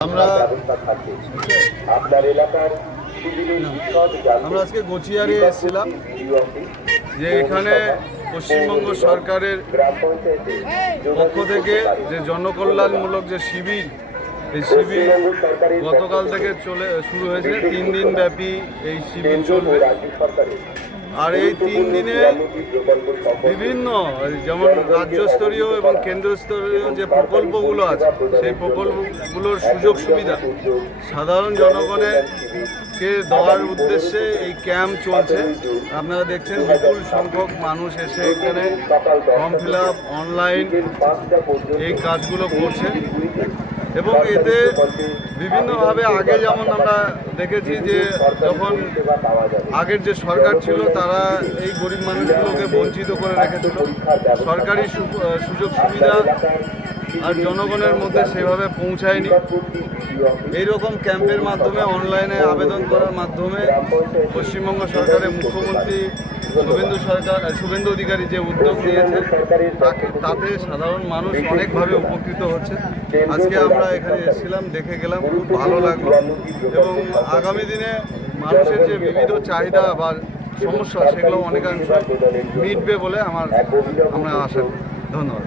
আমরা আজকে গোচিয়ারে এসেছিলাম যে এখানে পশ্চিমবঙ্গ সরকারের পক্ষ থেকে যে জনকল্যাণমূলক যে শিবির, এই শিবির গতকাল থেকে শুরু হয়েছে। 3 দিন ব্যাপী এই শিবির চলবে। আর এই 3 দিনে বিভিন্ন যেমন রাজ্যস্তরীয় এবং কেন্দ্রস্তরীয় যে প্রকল্পগুলো আছে, সেই প্রকল্পগুলোর সুযোগ সুবিধা সাধারণ জনগণকে দেওয়ার উদ্দেশ্যে এই ক্যাম্প চলছে। আপনারা দেখছেন বিপুল সংখ্যক মানুষ এসে এখানে ফর্ম ফিল আপ, অনলাইন এই কাজগুলো করছে। এবং এতে বিভিন্নভাবে আগে যেমন আমরা দেখেছি যে যখন আগের যে সরকার ছিল তারা এই গরিব মানুষগুলোকে বঞ্চিত করে রেখেছিল। সরকারি সুযোগ সুবিধা আর জনগণের মধ্যে সেভাবে পৌঁছায়নি। এইরকম ক্যাম্পের মাধ্যমে, অনলাইনে আবেদন করার মাধ্যমে পশ্চিমবঙ্গ সরকারের মুখ্যমন্ত্রী শুভেন্দু অধিকারী যে উদ্যোগ নিয়েছে তাতে সাধারণ মানুষ অনেকভাবে উপকৃত হচ্ছে। আজকে আমরা এখানে এসেছিলাম, দেখে গেলাম, খুব ভালো লাগলো। এবং আগামী দিনে মানুষের যে বিবিধ চাহিদা বা সমস্যা সেগুলো অনেকাংশ মিটবে বলে আমরা আশা করি। ধন্যবাদ।